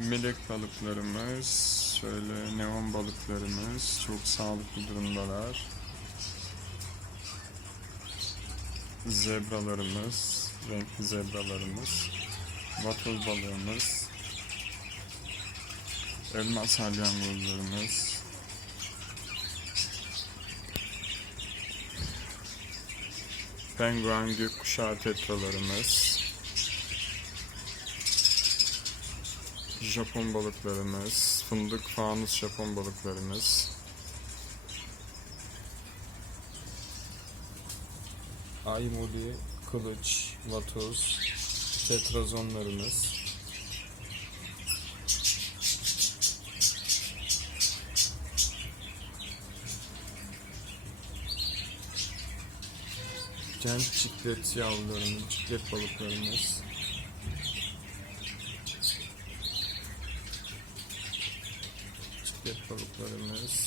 Melek balıklarımız, şöyle neon balıklarımız çok sağlıklı durumdalar. Zebralarımız, renkli zebralarımız, vatoz balığımız, elmas salyangozlarımız, penguen gökkuşağı tetralarımız, Japon balıklarımız, fındık fanus Japon balıklarımız, Aymuli, kılıç, vatoz, tetrazonlarımız, Kent çiklet yavrularımız, çiklet balıklarımız, çiklet balıklarımız,